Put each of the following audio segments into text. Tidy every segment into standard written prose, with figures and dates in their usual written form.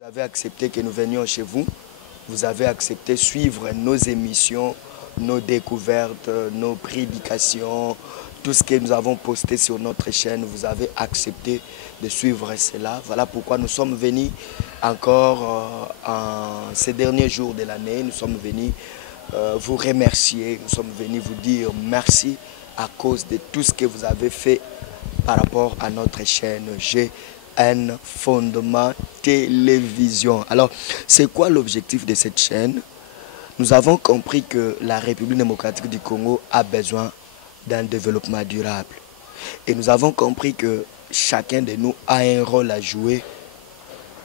Vous avez accepté que nous venions chez vous. Vous avez accepté suivre nos émissions, nos découvertes, nos prédications, tout ce que nous avons posté sur notre chaîne. Vous avez accepté de suivre cela. Voilà pourquoi nous sommes venus encore en ces derniers jours de l'année. Nous sommes venus vous remercier. Nous sommes venus vous dire merci à cause de tout ce que vous avez fait par rapport à notre chaîne GN Fondement Télévision. Alors, c'est quoi l'objectif de cette chaîne? Nous avons compris que la République démocratique du Congo a besoin d'un développement durable. Et nous avons compris que chacun de nous a un rôle à jouer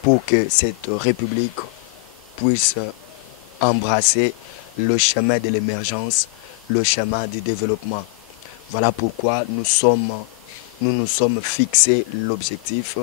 pour que cette République puisse embrasser le chemin de l'émergence, le chemin du développement. Voilà pourquoi nous nous sommes fixés l'objectif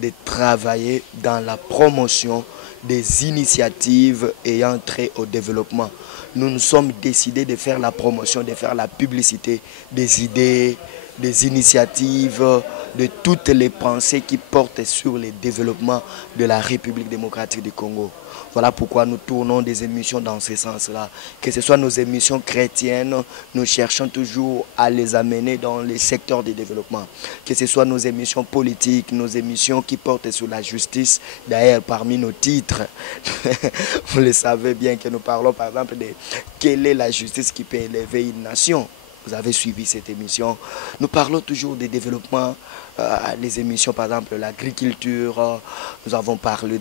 de travailler dans la promotion des initiatives ayant trait au développement. Nous nous sommes décidés de faire la promotion, de faire la publicité des idées, des initiatives, de toutes les pensées qui portent sur le développement de la République démocratique du Congo. Voilà pourquoi nous tournons des émissions dans ce sens-là. Que ce soit nos émissions chrétiennes, nous cherchons toujours à les amener dans les secteurs du développement. Que ce soit nos émissions politiques, nos émissions qui portent sur la justice. D'ailleurs, parmi nos titres, vous le savez bien que nous parlons par exemple de quelle est la justice qui peut élever une nation. Vous avez suivi cette émission. Nous parlons toujours des développements, les émissions par exemple l'agriculture. Nous avons parlé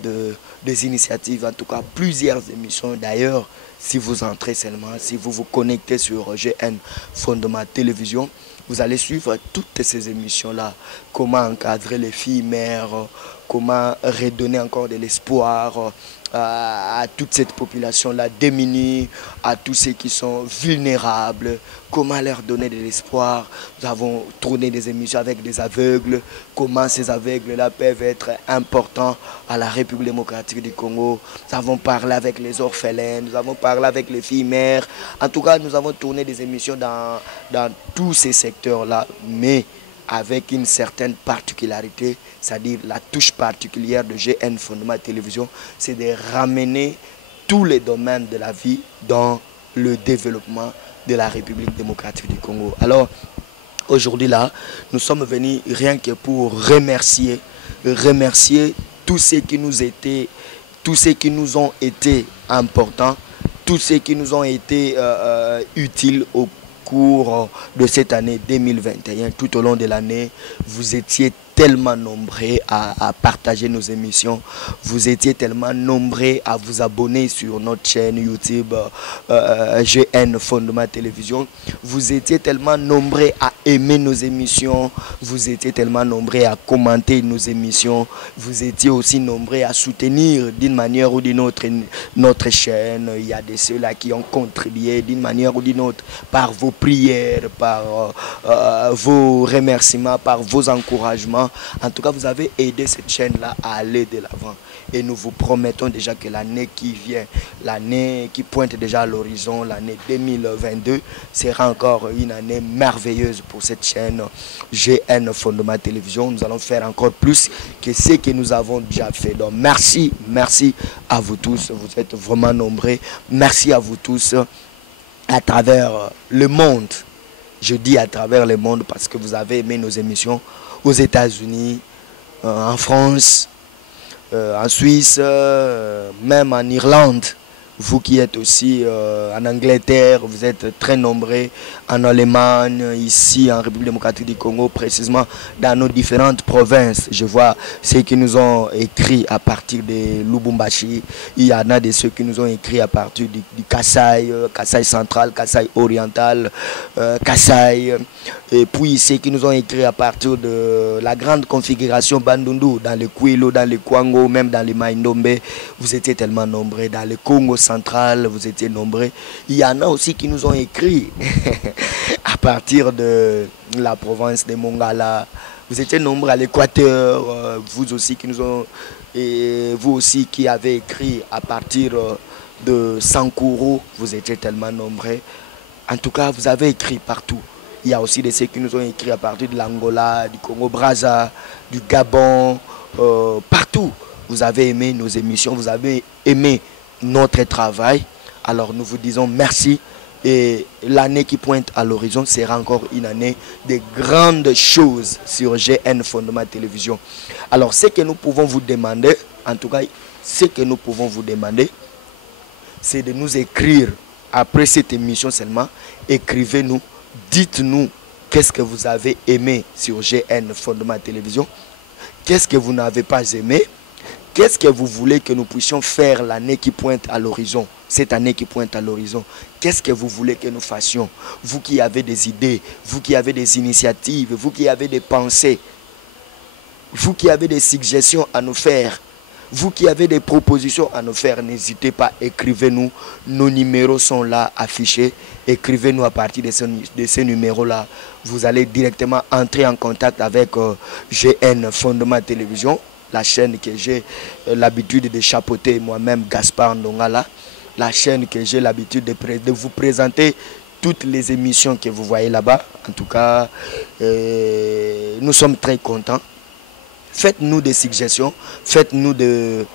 des initiatives, en tout cas plusieurs émissions. D'ailleurs, si vous entrez seulement, si vous vous connectez sur GN Fondement Télévision, vous allez suivre toutes ces émissions-là. Comment encadrer les filles mères, comment redonner encore de l'espoir à toute cette population-là démunie, à tous ceux qui sont vulnérables, comment leur donner de l'espoir. Nous avons tourné des émissions avec des aveugles, comment ces aveugles-là peuvent être importants à la République démocratique du Congo. Nous avons parlé avec les orphelins, nous avons parlé avec les filles mères. En tout cas, nous avons tourné des émissions dans tous ces secteurs-là, mais avec une certaine particularité, c'est-à-dire la touche particulière de GN Fondement Télévision, c'est de ramener tous les domaines de la vie dans le développement de la République démocratique du Congo. Alors, aujourd'hui là, nous sommes venus rien que pour remercier tous ceux qui nous ont été importants, tous ceux qui nous ont été utiles au cours de cette année 2021. Tout au long de l'année, vous étiez tellement nombreux à partager nos émissions. Vous étiez tellement nombreux à vous abonner sur notre chaîne YouTube GN Fondement Télévision. Vous étiez tellement nombreux à aimer nos émissions. Vous étiez tellement nombreux à commenter nos émissions. Vous étiez aussi nombreux à soutenir d'une manière ou d'une autre notre chaîne. Il y a de ceux-là qui ont contribué d'une manière ou d'une autre par vos prières, par vos remerciements, par vos encouragements. En tout cas, vous avez aidé cette chaîne-là à aller de l'avant. Et nous vous promettons déjà que l'année qui vient, l'année qui pointe déjà à l'horizon, l'année 2022, sera encore une année merveilleuse pour cette chaîne GN Fondement Télévision. Nous allons faire encore plus que ce que nous avons déjà fait. Donc merci, merci à vous tous. Vous êtes vraiment nombreux. Merci à vous tous à travers le monde. Je dis à travers le monde parce que vous avez aimé nos émissions aux États-Unis, en France, en Suisse, même en Irlande. Vous qui êtes aussi en Angleterre, vous êtes très nombreux, en Allemagne, ici en République démocratique du Congo, précisément dans nos différentes provinces. Je vois ceux qui nous ont écrit à partir de Lubumbashi. Il y en a de ceux qui nous ont écrit à partir du Kasaï, Kasaï central, Kasaï oriental, Kasaï. Et puis ceux qui nous ont écrit à partir de la grande configuration Bandundu, dans le Kouilo, dans le Kwango, même dans le Maïndombe. Vous étiez tellement nombreux. Dans le Congo central, vous étiez nombreux. Il y en a aussi qui nous ont écrit à partir de la province de Mongala. Vous étiez nombreux à l'Équateur. Vous aussi qui nous ont... Et vous aussi qui avez écrit à partir de Sankuru. Vous étiez tellement nombreux. En tout cas, vous avez écrit partout. Il y a aussi de ceux qui nous ont écrit à partir de l'Angola, du Congo-Brazza, du Gabon, partout. vous avez aimé nos émissions, vous avez aimé notre travail. Alors nous vous disons merci. Et l'année qui pointe à l'horizon sera encore une année de grandes choses sur GN Fondement Télévision. Alors ce que nous pouvons vous demander, en tout cas ce que nous pouvons vous demander, c'est de nous écrire après cette émission seulement. Écrivez-nous, dites-nous qu'est-ce que vous avez aimé sur GN Fondement Télévision, qu'est-ce que vous n'avez pas aimé, qu'est-ce que vous voulez que nous puissions faire l'année qui pointe à l'horizon, cette année qui pointe à l'horizon. Qu'est-ce que vous voulez que nous fassions? Vous qui avez des idées, vous qui avez des initiatives, vous qui avez des pensées, vous qui avez des suggestions à nous faire, vous qui avez des propositions à nous faire, n'hésitez pas, écrivez-nous. Nos numéros sont là affichés. Écrivez-nous à partir de ces numéros-là. Vous allez directement entrer en contact avec GN Fondement Télévision, la chaîne que j'ai l'habitude de chapeauter moi-même, Gaspard Ndongala. La chaîne que j'ai l'habitude de vous présenter toutes les émissions que vous voyez là-bas. En tout cas, nous sommes très contents. Faites-nous des suggestions, faites-nous des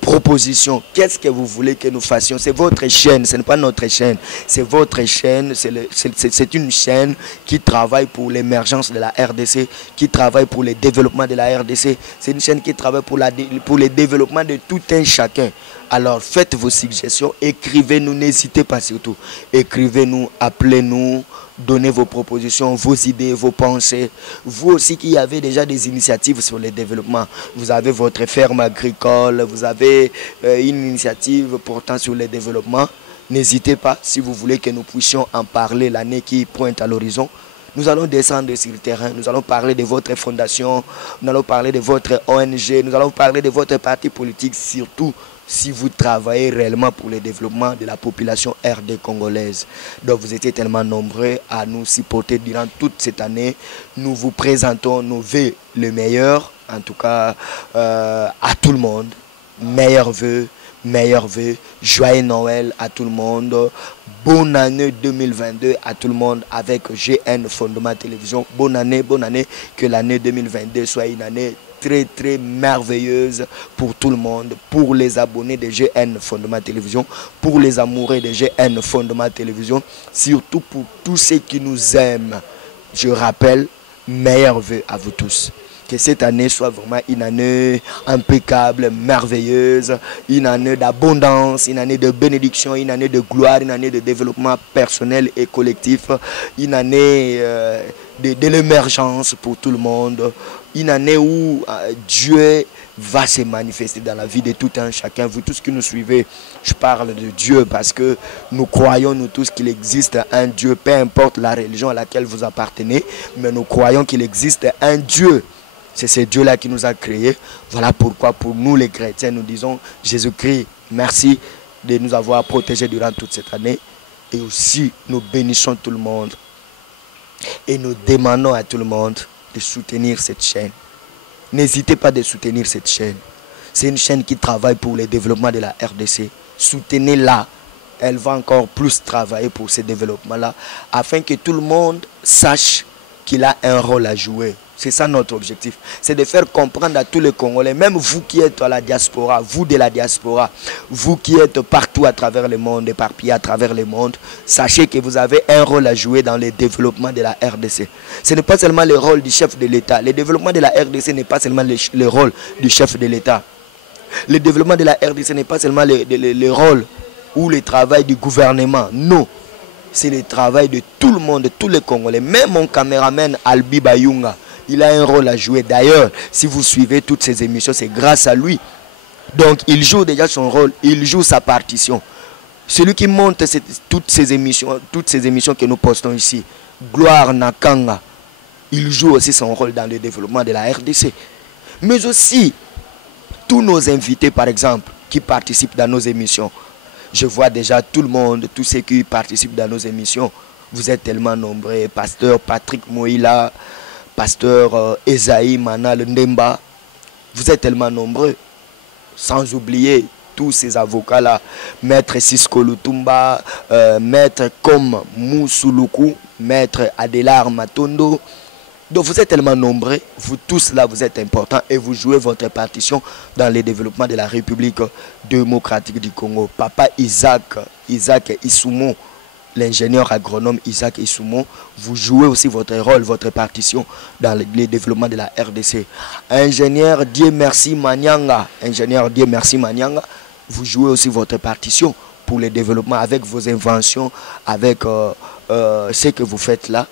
propositions. Qu'est-ce que vous voulez que nous fassions? C'est votre chaîne, ce n'est pas notre chaîne. C'est votre chaîne, c'est une chaîne qui travaille pour l'émergence de la RDC, qui travaille pour le développement de la RDC. C'est une chaîne qui travaille pour le développement de tout un chacun. Alors faites vos suggestions, écrivez-nous, n'hésitez pas surtout. Écrivez-nous, appelez-nous, donnez vos propositions, vos idées, vos pensées. Vous aussi qui avez déjà des initiatives sur le développement. Vous avez votre ferme agricole, vous avez une initiative portant sur le développement. N'hésitez pas, si vous voulez que nous puissions en parler l'année qui pointe à l'horizon. Nous allons descendre sur le terrain, nous allons parler de votre fondation, nous allons parler de votre ONG, nous allons parler de votre parti politique, surtout si vous travaillez réellement pour le développement de la population RD congolaise. Donc vous étiez tellement nombreux à nous supporter durant toute cette année. Nous vous présentons nos vœux le meilleur, en tout cas à tout le monde. Meilleurs vœux, joyeux Noël à tout le monde. Bonne année 2022 à tout le monde avec GN Fondement Télévision. Bonne année, que l'année 2022 soit une année très merveilleuse pour tout le monde, pour les abonnés de GN Fondement Télévision, pour les amoureux de GN Fondement Télévision, surtout pour tous ceux qui nous aiment. Je rappelle, meilleurs vœux à vous tous. Que cette année soit vraiment une année impeccable, merveilleuse, une année d'abondance, une année de bénédiction, une année de gloire, une année de développement personnel et collectif, une année de l'émergence pour tout le monde, une année où Dieu va se manifester dans la vie de tout un chacun. Vous tous qui nous suivez, je parle de Dieu parce que nous croyons nous tous qu'il existe un Dieu, peu importe la religion à laquelle vous appartenez, mais nous croyons qu'il existe un Dieu. C'est ce Dieu-là qui nous a créés. Voilà pourquoi pour nous les chrétiens, nous disons Jésus-Christ, merci de nous avoir protégés durant toute cette année. Et aussi, nous bénissons tout le monde. Et nous demandons à tout le monde de soutenir cette chaîne. N'hésitez pas de soutenir cette chaîne. C'est une chaîne qui travaille pour le développement de la RDC. Soutenez-la. Elle va encore plus travailler pour ce développement-là, afin que tout le monde sache qu'il a un rôle à jouer. C'est ça notre objectif. C'est de faire comprendre à tous les Congolais, même vous qui êtes à la diaspora, vous de la diaspora, vous qui êtes partout à travers le monde, éparpillés à travers le monde, sachez que vous avez un rôle à jouer dans le développement de la RDC. Ce n'est pas seulement le rôle du chef de l'État. Le développement de la RDC n'est pas seulement le rôle du chef de l'État. Le développement de la RDC n'est pas seulement le rôle ou le travail du gouvernement. Non. C'est le travail de tout le monde, de tous les Congolais. Même mon caméraman Albi Bayunga, il a un rôle à jouer. D'ailleurs, si vous suivez toutes ces émissions, c'est grâce à lui. Donc, il joue déjà son rôle, il joue sa partition. Celui qui monte toutes ces émissions que nous postons ici, Gloire Nakanga, il joue aussi son rôle dans le développement de la RDC. Mais aussi, tous nos invités, par exemple, qui participent dans nos émissions. Je vois déjà tout le monde, tous ceux qui participent dans nos émissions. Vous êtes tellement nombreux. Pasteur Patrick Moïla, Pasteur Esaïe Manal Ndemba. Vous êtes tellement nombreux. Sans oublier tous ces avocats-là. Maître Sisko Lutumba, Maître comme Moussouloukou, Maître Adelar Matondo. Donc vous êtes tellement nombreux, vous tous là, vous êtes importants et vous jouez votre partition dans le développement de la République démocratique du Congo. Papa Isaac Issoumo, l'ingénieur agronome Isaac Issoumo, vous jouez aussi votre rôle, votre partition dans le développement de la RDC. Ingénieur Dieu merci Manyanga, vous jouez aussi votre partition pour le développement avec vos inventions, avec ce que vous faites là.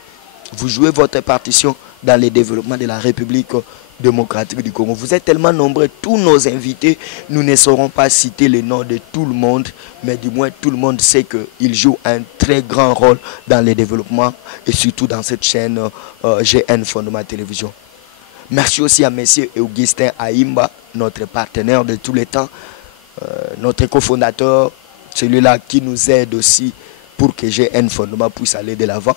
Vous jouez votre partition dans le développement de la République démocratique du Congo. Vous êtes tellement nombreux, tous nos invités, nous ne saurons pas citer le nom de tout le monde, mais du moins tout le monde sait qu'ils jouent un très grand rôle dans le développement et surtout dans cette chaîne GN Fondement Télévision. Merci aussi à M. Augustin Aimba, notre partenaire de tous les temps, notre cofondateur, celui-là qui nous aide aussi pour que GN Fondement puisse aller de l'avant.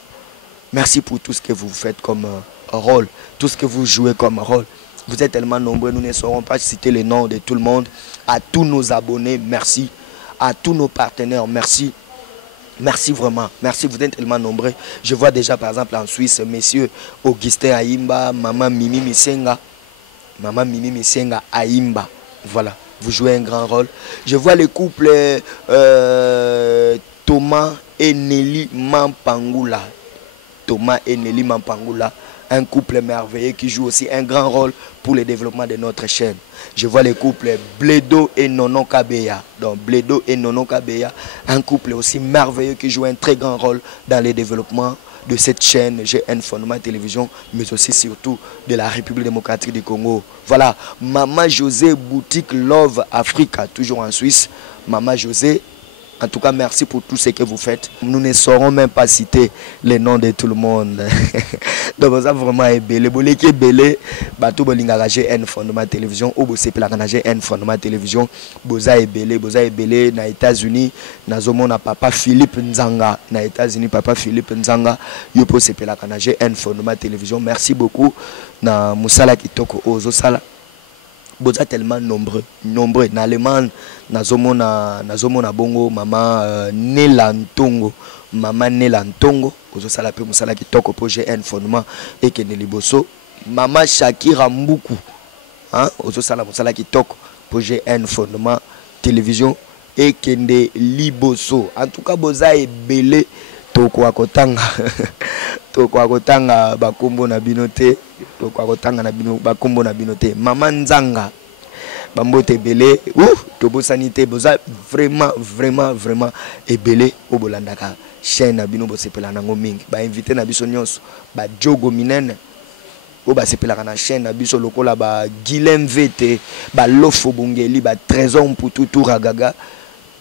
Merci pour tout ce que vous faites comme rôle, tout ce que vous jouez comme rôle. Vous êtes tellement nombreux, nous ne saurons pas citer les noms de tout le monde. À tous nos abonnés, merci. À tous nos partenaires, merci. Merci vraiment, merci, vous êtes tellement nombreux. Je vois déjà par exemple en Suisse, messieurs Augustin Aimba, maman Mimi Misenga Aimba. Voilà, vous jouez un grand rôle. Je vois le couple Thomas et Nelly Mampangula. Thomas et Nelly Mampangula, un couple merveilleux qui joue aussi un grand rôle pour le développement de notre chaîne. Je vois le couple Bledo et Nono Kabeya. Donc Bledo et Nono Kabeya, un couple aussi merveilleux qui joue un très grand rôle dans le développement de cette chaîne GN Fondement Télévision, mais aussi surtout de la République démocratique du Congo. Voilà, Maman José Boutique Love Africa, toujours en Suisse. Maman José, en tout cas, merci pour tout ce que vous faites. Nous ne saurons même pas citer les noms de tout le monde. Donc, ça vraiment est belé. Bolé qui est belé, bateau bolinga GN Fondement Télévision, ou bossé pelagana GN Fondement Télévision. Boza est belé, na États-Unis, na zomona papa Philippe Nzanga, na États-Unis papa Philippe Nzanga, yopo se pelagana GN Fondement Télévision. Merci beaucoup na Musala Kitoko Ozo Sala. Boza tellement nombreux. En Allemagne, nazomona bongo maman Nelantongo, ozo sala pe musala kitoko po GN Fondement et kende liboso. Maman Shakira Mbuku, hein, ozo sala musala kitoko po GN Fondement Télévision et kende liboso. En tout cas, boza ebele toko akotanga. Toko akotanga bakombo na binote, toko akotanga na bino bakombo na binote. Maman Nzanga bambote belé, tobo sanité boza vraiment ebele obolandaka chaîne na bino bosepela nango mingi. Ba invité na biso nyonso, ba Jogo Minene o ba sepela na chaîne na biso lokola ba Guilhem VT, ba Lofo Bungeli, ba Trésor Mputu Touragaga.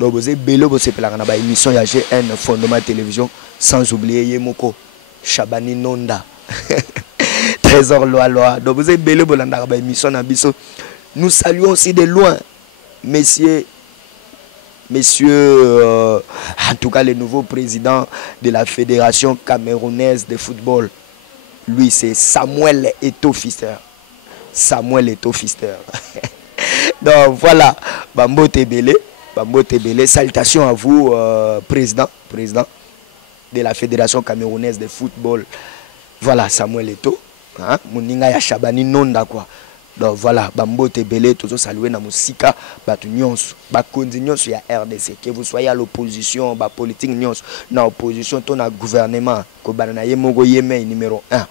Donc boze belé bosepela na ba émission ya GN Fondement Télévision, sans oublier Yemoko Chabani Nonda. Trésor Loa. Donc vous êtes belé bolanda ba émission na biso. Nous saluons aussi de loin messieurs en tout cas le nouveau président de la Fédération camerounaise de football. Lui c'est Samuel Eto'o Fister. Donc voilà, Bambote Belé, salutations à vous président de la Fédération camerounaise de football. Voilà, Samuel Eto'o, hein, Moninga ya Chabani Nonda quoi. Donc voilà, Bambote Belé, tous saluer na musika, batu nyonso, bakondi nyonso ya RDC, que vous soyez à l'opposition, ba politique nyonso, na opposition, ton na gouvernement, ko banana yemogo yeme numéro 1,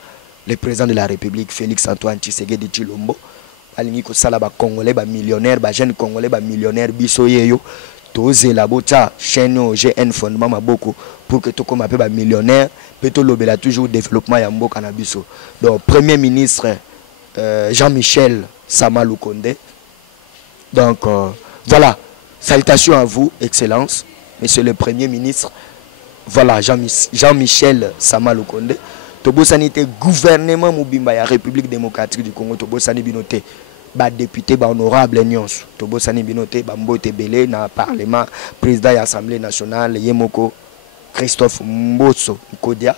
le président de la République Félix Antoine Tshisekedi Tshilombo, alingi ko sala ba congolais ba millionnaire, ba jeune congolais ba millionnaire biso yeyo, toze la bota chaîne GN Fondement maboko pour que to comme ba millionnaire, peto lobela toujours développement ya mboka na biso. Donc premier ministre Jean-Michel Sama Lukonde. Donc voilà, salutations à vous, Excellence, Monsieur le Premier ministre. Voilà, Jean-Michel Sama Lukonde. Tobo sanité gouvernement Mubimba ya République démocratique du Congo. Tobo sani binoté, ba député, ba honorable nyons. Tobo sani binoté, ba mbote belé na parlement, président de l'Assemblée nationale, Yemoko Christophe Mboso Nkodia.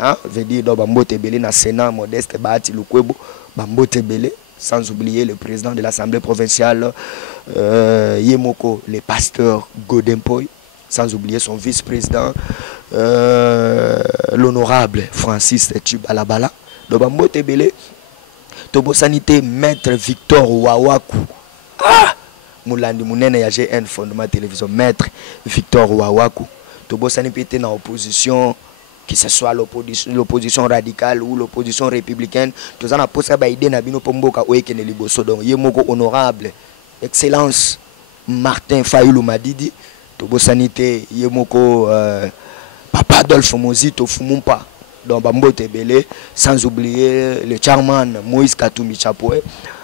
Hein, veut dire dans Bambote Belé na Sénat Modeste Bahati Lukwebo, Bambote Belé, sans oublier le président de l'Assemblée provinciale Yemoko, le pasteur Godempoy, sans oublier son vice-président l'honorable Francis Tchibalabala. do bambote belé tobosanité maître Victor Wawaku. Ah, Moulandi Mounene ya GN Fondement Télévision, maître Victor Wawaku. Tobosanité dans l'opposition, que ce soit l'opposition radicale ou l'opposition républicaine, tous en a posé ba idée na bino pomboka oekene liboso donc yemoko honorable excellence Martin Fayulu Madidi. Tobosanité yemoko Papa Adolphe Mozito Fumumpa. Donc bambote belé, sans oublier le chairman Moïse Katoumi Chapoué.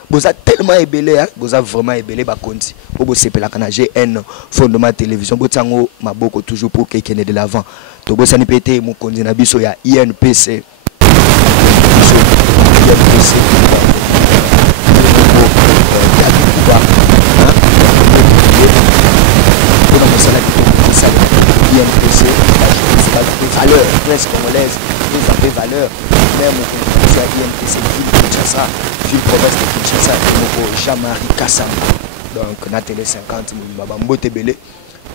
Vous êtes tellement ébélé, vous êtes vraiment ébélé, bakonzi. Vous êtes GN Fondement Télévision. Vous êtes maboko toujours pour quelqu'un de l'avant. To bosa ni pété mon kondi na biso ya INPC. INPC. INPC, valeur, presse congolaise, nous avons valeur. Même au INPC, ville de Kinshasa, ville province de Kinshasa, et Jean-Marie Kassam. Donc, na télé 50 000, Mbote Belé,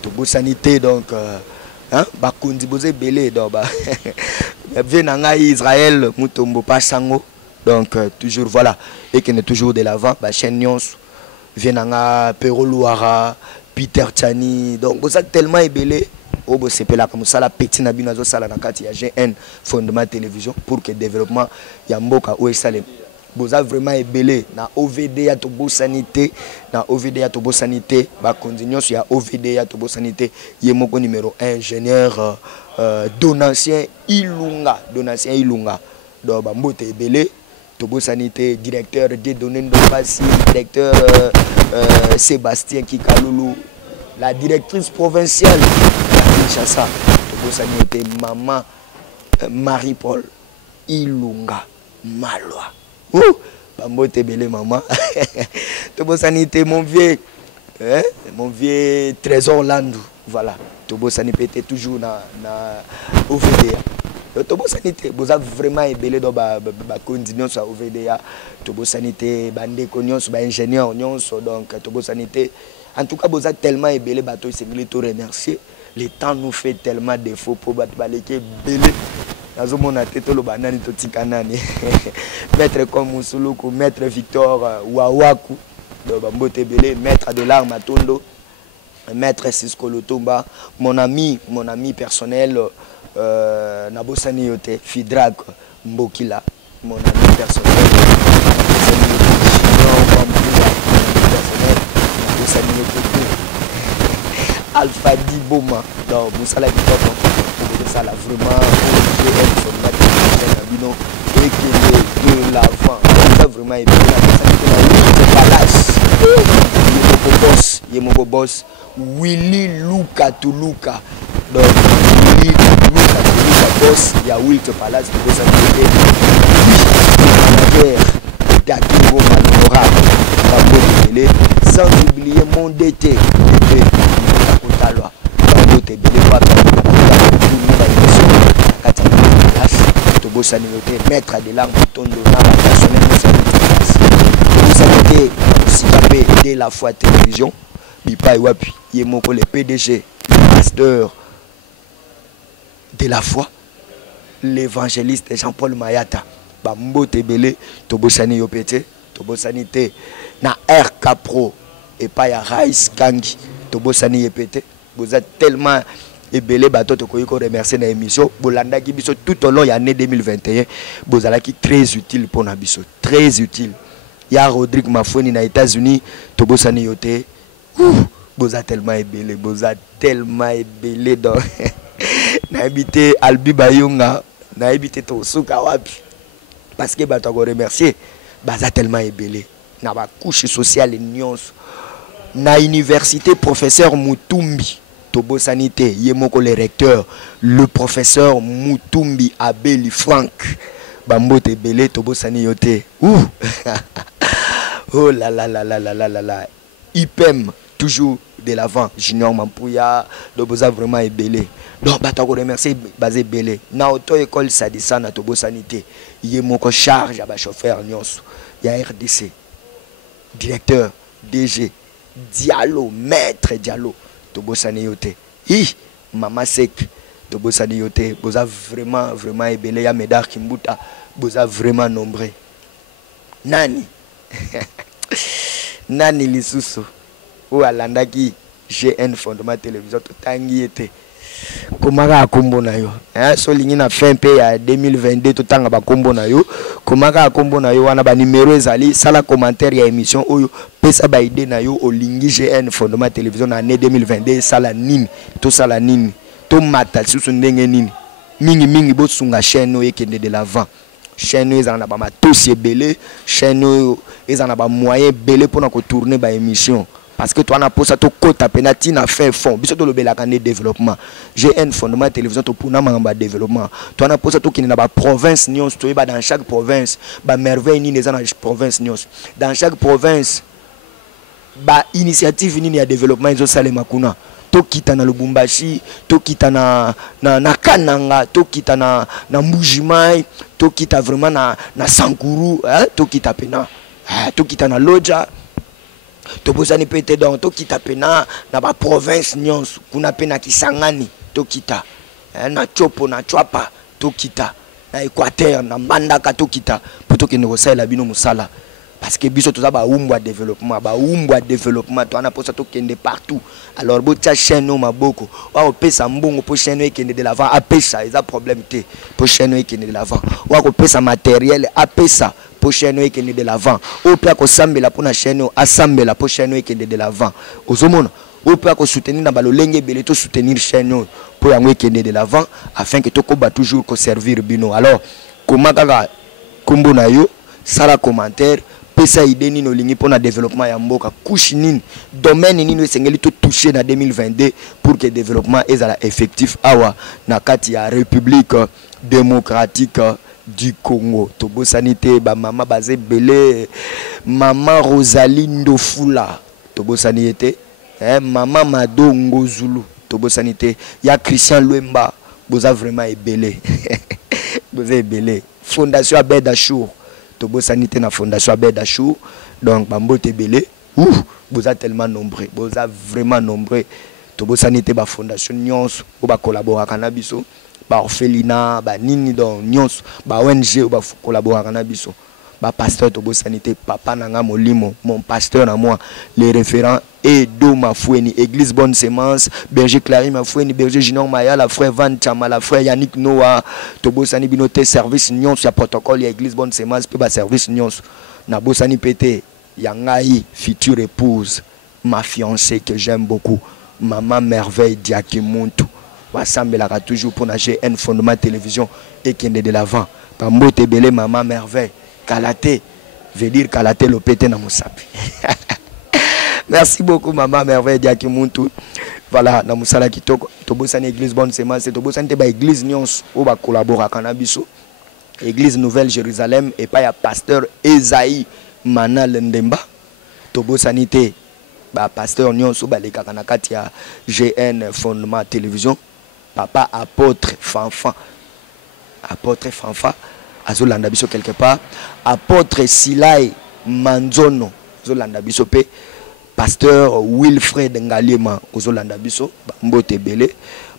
Tobo Sanité, donc, Bakundi Bozé Belé, donc, Venanga Israël, Moutombo Passango, donc, toujours, voilà, et qui est toujours de l'avant, chaîne Nyons, Venanga, Pero Louara, Peter Tchani, donc, vous êtes tellement ébélé. Obo sepela comme ça la petite nabinazo sala na kati ya GN Fondement Télévision pour que développement ya mboka o esalem. Boza vraiment ébélé na OVD ya Tobo Sanité na OVD ya Tobo Sanité ba continuer sur ya OVD ya Tobo Sanité yemoko numéro 1 ingénieur Donatien Ilunga donc ba mbote ébélé Tobo Sanité directeur des données Ndopasi directeur Sébastien Kikalulu la directrice provinciale de Kinshasa, Tobosanité maman Marie-Paul Ilunga Malwa. Ouh, Bambote belé maman. Tobosanité mon vieux trésor Landou. Voilà, Tobosanité était toujours na OVDA. Tobosanité, vous avez vraiment ébélé dans la condition sur OVDA. Tobosanité, bande cognos, ingénieur donc Tobosanité. En tout cas, vous êtes tellement ébélé, bateau, c'est mieux de remercier. Le temps nous fait tellement défaut pour battre les belé. Maître comme Moussouloukou, maître Victor Wawaku, maître de l'art Matondo, maître Cisco Lotomba, mon ami personnel, Nabosani Yote, Fidrag Mbokila, mon ami personnel. Alpha Diboma dans Moussala qui pour ça là vraiment et que de l'avant ça vraiment est bien palace Yemoko boss Willy Luka Tuluka donc Willy Luka Tuluka boss il y a Will to Palace pour ça Dakingo Malorable sans oublier mon DT Kotaloa Bambote Belé maître de l'arme Tondo personnel de la foi télévision Bipa Iwapi Yemoko le PDG pasteur de la foi l'évangéliste Jean-Paul Mayata Bambote Belé Tobosani Yopete Tobosanité na RK Pro et pas ya Rice Kangi Tobosani Yopete vous êtes tellement ébélé bateau to koyiko remercier na émission bolanda ki biso tout au long de l'année 2021 bozala ki très utile pour na biso très utile ya Rodrigue Mafoni na États-Unis Tobosani Yote boza tellement ébélé dans na habité Albi Bayunga na habité to suka wapi parce que bato ko remercier baza tellement ébélé na ba couche sociale nyonso na université professeur Mutumbi Tobo Sanité Yemoko le recteur le professeur Mutumbi Abeli Frank Bambote Belé Tobo Sanité ouh oh là là là là là là là là IPEM toujours de l'avant Junior Mampouya Doboza vraiment ébélé donc bato ko remercier basé belé na auto école Sadissa na Tobo Sanité Yemoko charge à ba chauffeur nyonso ya RDC directeur DG Diallo maître Diallo Tobosani Yote Mama Sek Tobosani Yote boza vraiment ébélé ya Médard Kimbuta vous êtes vraiment nombreux. Nani Nani lisusu ou alandaki GN Fondement Télévision tout tangi était komaka akombo na yo so lingi na fin pe ya 2022 tout tanga ba kombo na yo komaka akombo na yo wana ba numéro ezali sala commentaire ya émission oyo pesa ba idée na yo olingi GN Fondement Télévision na année 2022 sala nini to sala nini to mata susu ndenge nini mingi bo sunga chaîne oyo ekende de l'avant chaîne oyo ezana ba matosi belé chaîne oyo ezana ba moyen belé pour na ko tourner ba émission. Parce que toi, on a posé tout côté penati na fait fond. Biso to le belakane développement. GN Fondement Télévision to pour na mamba développement. Toi, on a posé tout qui na ba province nyons. To ba dans chaque province, ba merveille ni les dans province nyons. Dans chaque province, ba initiative ni ya développement izo sale makuna. To kita na Lubumbashi, to kita na Kananga, to kita na Mbujimai, to kita vraiment na Sankuru, to kita pena, to kita na Loja. To bosani pete donc to kita pena na ba province nyons kuna pena Kisangani to kita na chopo na chwapa to kita na Équateur na Mbandaka to kita poto ke ngosala bino musala parce que biso to za ba umbwa développement to ana posa to kende partout alors bo tia chaîne no maboko wa opesa mbongo po chaîne ekende de l'avant apesa eza problème te po chaîne ekende de l'avant wa ko pesa matériel apesa pour chaîne qui est de l'avant. Au pire que sambela pour la chaîne, assembler pour chaîne qui est de l'avant. Aux hommes, au pire que soutenir dans le lengue belé, tout soutenir chaîne pour la qui est de l'avant, afin que tout combat toujours que servir bino. Alors, comment kaka kombo na yo, sala commentaire, pesa idée ni no lingi pour le développement ya mboka, couche nini, domaine ni no sengeli tout toucher dans 2022 pour que le développement est effectif awa na kati ya République démocratique du Congo. Tobo sanité ba mama bazé belé maman Rosalie Ndofula Tobo sanité maman Madongo Zulu Tobo sanité ya Christian Luemba boza vraiment belé boza belé fondation Abed Achour Tobo sanité na fondation Abed Achour donc bambote belé boza tellement nombreux boza vraiment nombreux Tobo sanité ba fondation nyons ou ba collaborer kanabiso ba orphelinat ba nini donc nyons ba ONG ba collaborer na biso ba pasteur Tobo sanité papa nanga molimo mon pasteur na moi les référents Edo Mafoueni église bonne sémence berger Clary Mafoueni berger Junior Maya la frère Van Chama la frère Yannick Noah Tobo sani binoté service nyons ya protocole ya église bonne sémence pe ba service nyons na bosani pété yangai future épouse ma fiancée que j'aime beaucoup maman merveille Diakimuntu Wasambelaka toujours pour la GN Fondement Télévision et qui est de l'avant. Pambote belé maman merveille. Kalaté veut dire Kalaté lopete na musapi. Merci beaucoup maman merveille Diakimuntu. Voilà, na musala kitoko. Tobosani église bonne sémence, tobosani te ba église nyons ou ba collaborer kanabiso. Église Nouvelle Jérusalem et pas ya pasteur Esaïe Manal Ndemba. Tobosani te ba pasteur nyons ou ba le kakanakati ya GN Fondement Télévision. Papa apôtre Fanfan azolanda biso quelque part apôtre Silai Manzono azolanda biso pe pasteur Wilfred Ngalema azolanda biso mbote belé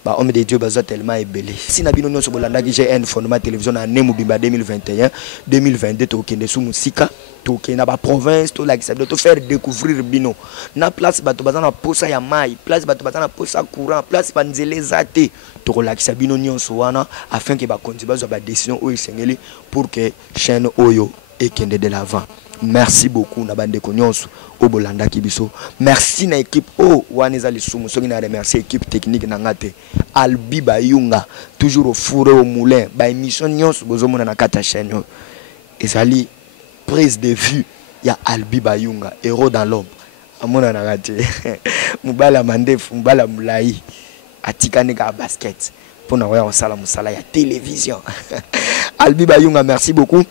ba homme de Dieu baza tellement belé si na bino nyonso bolanda ki GN Fondement Télévision na année mobimba 2021 2022 to kende su musika to kena ba province to la kisabdo to faire découvrir bino na place bato bazana posa ya mai place bato bazana posa courant place banzele zate to la kisabino nyonso wana afin que ba konziba zo ba décision o isengeli pour que chaîne oyo ekende de l'avant. Merci beaucoup na bande konyonso o bolanda kibiso. Merci na équipe o waneza lisumu soki na remercier équipe technique na ngate Albi Bayunga toujours au four au moulin ba émission nyonso bozomona na kata chaîne ezali prise de vue ya Albi Bayunga héros dans l'ombre amona na ngate mubala mandefu mubala mulai atikane ka basket pour na wa sala musala ya télévision. Albi Bayunga merci beaucoup.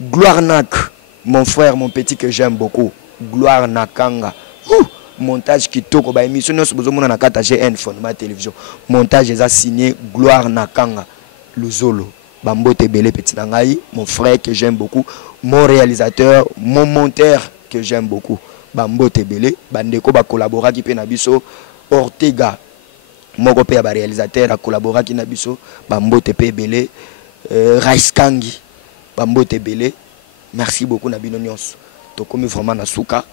Gloire Nak mon frère, mon petit que j'aime beaucoup. Gloire Nakanga. Montage qui toque. Bah, émission, nous sommes na kata GN Fondement Télévision. Montage est signé Gloire Nakanga. Luzolo. Bambote Belé Petit Nangaï. Mon frère que j'aime beaucoup. Mon réalisateur. Mon monteur que j'aime beaucoup. Bambote Belé. Bandeko ba collabora qui peut nabiso. Ortega. Mon réalisateur a collaboré qui nabiso. Bambote Belé. Raiskangi. bambote belé. Merci beaucoup na bino nyonso. To komi vraiment na suka.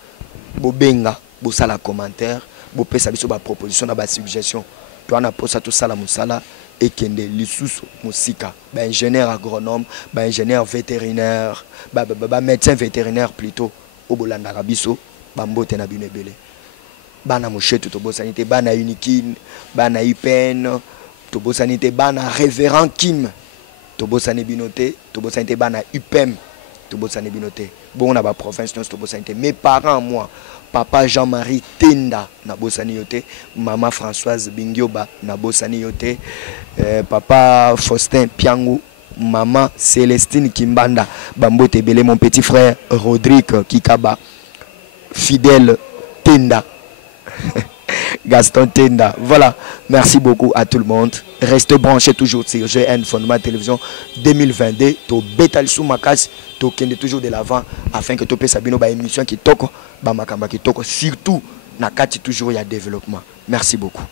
Bo benga, bo sala commentaire, bo pesa biso ba proposition na ba suggestion. To ana posa to sala musala et kende lisusu musika. Ba ingénieur agronome, ba ingénieur vétérinaire, ba médecin vétérinaire plutôt. O bolanda biso bambote na bino belé. Bana moshetu to bosanité bana unikin, bana ipen, to bosanité bana révérend Kim. To bosane binoté, to bosanité bana UPEM. Tobosane binote. Bon na ba province non tobosane. Mes parents moi, papa Jean-Marie Tenda na bosani yote, maman Françoise Bingioba na bosani yote, papa Faustin Piangu, maman Célestine Kimbanda, Bambote Belé, mon petit frère Rodrigue Kikaba, fidèle Tenda. Gaston Tenda. Voilà. Merci beaucoup à tout le monde. Restez branchés toujours sur GN Fondement Télévision 2022. To bétal sous ma case. To kende toujours de l'avant afin que to pe sabino ba émission qui toko ba makamba qui toko surtout na kati toujours il y a développement. Merci beaucoup.